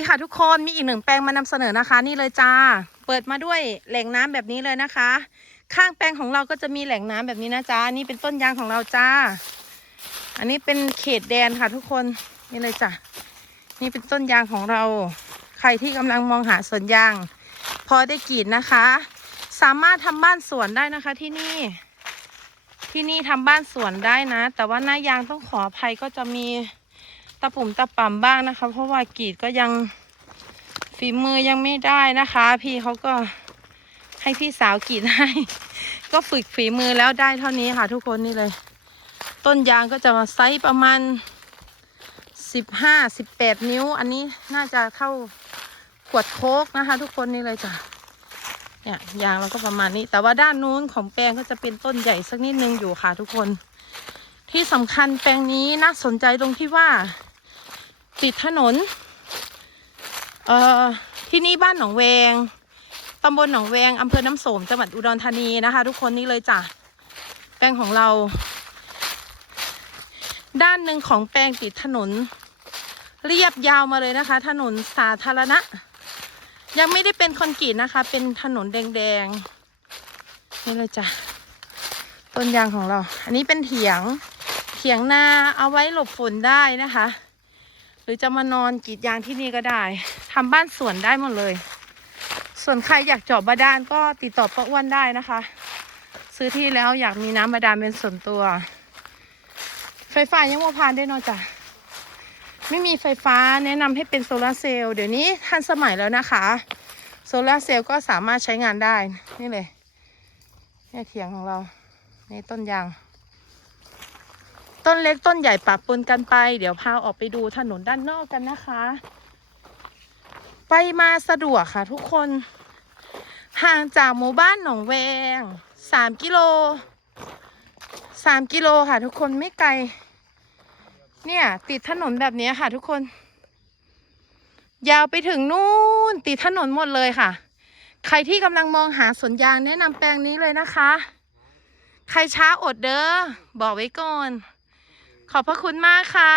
นี่ค่ะทุกคนมีอีกหนึ่งแปลงมานำเสนอนะคะ นี่เลยจ้า เปิดมาด้วยแหล่งน้ำแบบนี้เลยนะคะ ข้างแปลงของเราก็จะมีแหล่งน้ำแบบนี้นะจ้านี่เป็นต้นยางของเราจ้า อันนี้เป็นเขตแดนค่ะทุกคนนี่เลยจ้ะนี่เป็นต้นยางของเรา ใครที่กำลังมองหาสวนยาง พอได้กรีดนะคะ สามารถทำบ้านสวนได้นะคะที่นี่ ที่นี่ทำบ้านสวนได้นะ แต่ว่าหน้ายางต้องขออภัยก็จะมี ตะปุ่มตะป่ำบ้างนะคะ เพราะว่ากรีดก็ยังฝีมือยังไม่ได้นะคะ พี่เขาก็ให้พี่สาวกรีดให้ ก็ฝึกฝีมือแล้วได้เท่านี้ค่ะ ทุกคนนี่เลย ต้นยางก็จะมาไซส์ประมาณสิบห้าสิบแปดนิ้ว อันนี้น่าจะเท่าขวดโค้กนะคะ ทุกคนนี่เลยจ้ะเนี่ยยางเราก็ประมาณนี้ แต่ว่าด้านนู้นของแปลงก็จะเป็นต้นใหญ่สักนิดนึงอยู่ค่ะ ทุกคน ที่สำคัญแปลงนี้น่าสนใจตรงที่ว่า ติดถนน เอ่อ ที่นี่บ้านหนองแวงตำบลหนองแวงอำเภอน้ำโสมจังหวัดอุดรธานีนะคะ ทุกคนนี่เลยจ้ะแปลงของเรา ด้านหนึ่งของแปลงติดถนน เรียบยาวมาเลยนะคะ ถนนสาธารณะ ยังไม่ได้เป็นคอนกรีตนะคะ เป็นถนนแดงๆนี่เลยจ้ะต้นยางของเรา อันนี้เป็นเถียงเถียงนาเอาไว้หลบฝนได้นะคะ รือจะมานอนกรีดยางที่นี่ก็ได้ทำบ้านสวนได้หมดเลย ส่วนใครอยากเจาะบาดาลก็ติดต่อป้าอ้วนได้นะคะ ซื้อที่แล้วอยากมีน้ำบาดาลเป็นส่วนตัว ไฟฟ้ายังไม่ผ่านได้นอะจ้ะไม่มีไฟฟ้าแนะนำให้เป็นโซลาร์เซลล์เดี๋ยวนี้ทันสมัยแล้วนะคะโซลาร์เซลล์ก็สามารถใช้งานได้นี่เลยนี่เถียงของเรา นี่ต้นยาง ต้นเล็กต้นใหญ่ปะปนกันไป เดี๋ยวพาออกไปดูถนนด้านนอกกันนะคะ ไปมาสะดวกค่ะทุกคน ห่างจากหมู่บ้านหนองแวงสามกิโลสามกิโลค่ะทุกคนไม่ไกล เนี่ย ติดถนนแบบนี้ค่ะทุกคน ยาวไปถึงนู่นติดถนนหมดเลยค่ะ ใครที่กำลังมองหาสวนยางแนะนำแปลงนี้เลยนะคะ ใครช้าอดเด้อบอกไว้ก่อน ขอบพระคุณมากค่ะ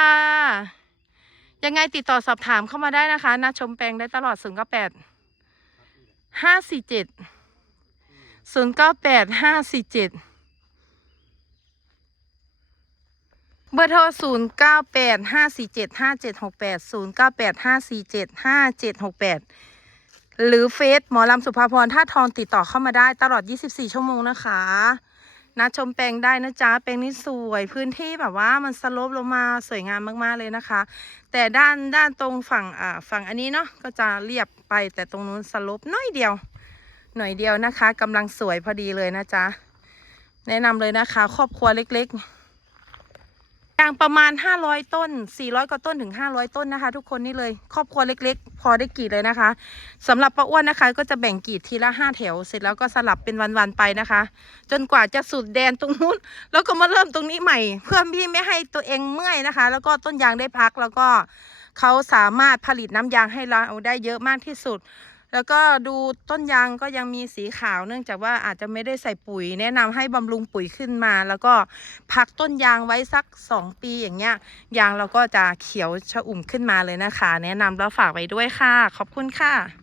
ยังไงติดต่อสอบถามเข้ามาได้นะคะนัดชมแปลงได้ตลอดศูนย์เก้าแปดห้าสี่เจ็ดศูนย์เก้าแปดห้าสี่เจ็ดเบอร์โทร 0 9 8 5 4 7 5 7 6 8 0 9 8 5 4 7 5 7 6 8 หรือเฟซหมอลำสุภาพรท่าทองติดต่อเข้ามาได้ตลอด 24 ชั่วโมงนะคะ นะชมแปลงได้นะจ๊ะแปลงนี้สวยพื้นที่แบบว่ามันสลบลงมาสวยงามมากๆเลยนะคะ แต่ด้านด้านตรงฝั่งอ่าฝั่งอันนี้เนาะก็จะเรียบไปแต่ตรงนู้นสลบน้อยเดียว หน่อยเดียวนะคะกำลังสวยพอดีเลยนะจ๊ะแนะนำเลยนะคะ ครอบครัวเล็ก ๆ ยางประมาณ 500 ต้น 400 กว่าต้นถึง 500 ต้นนะคะ ทุกคนนี่เลย ครอบครัวเล็กๆ พอได้กรีดเลยนะคะสำหรับป้าอ้วนนะคะ ก็จะแบ่งกรีดทีละ 5 แถว เสร็จแล้วก็สลับเป็นวันๆไปนะคะ จนกว่าจะสุดแดนตรงนู้น แล้วก็มาเริ่มตรงนี้ใหม่ เพื่อพี่ไม่ให้ตัวเองเมื่อยนะคะ แล้วก็ต้นยางได้พักแล้วก็เขาสามารถผลิตน้ำยางให้เราได้เยอะมากที่สุด แล้วก็ดูต้นยางก็ยังมีสีขาวเนื่องจากว่าอาจจะไม่ได้ใส่ปุ๋ย แนะนำให้บำรุงปุ๋ยขึ้นมา แล้วก็พักต้นยางไว้สัก 2 ปีอย่างเงี้ยยางเราก็จะเขียวชอุ่มขึ้นมาเลยนะคะ แนะนำแล้วฝากไว้ด้วยค่ะ ขอบคุณค่ะ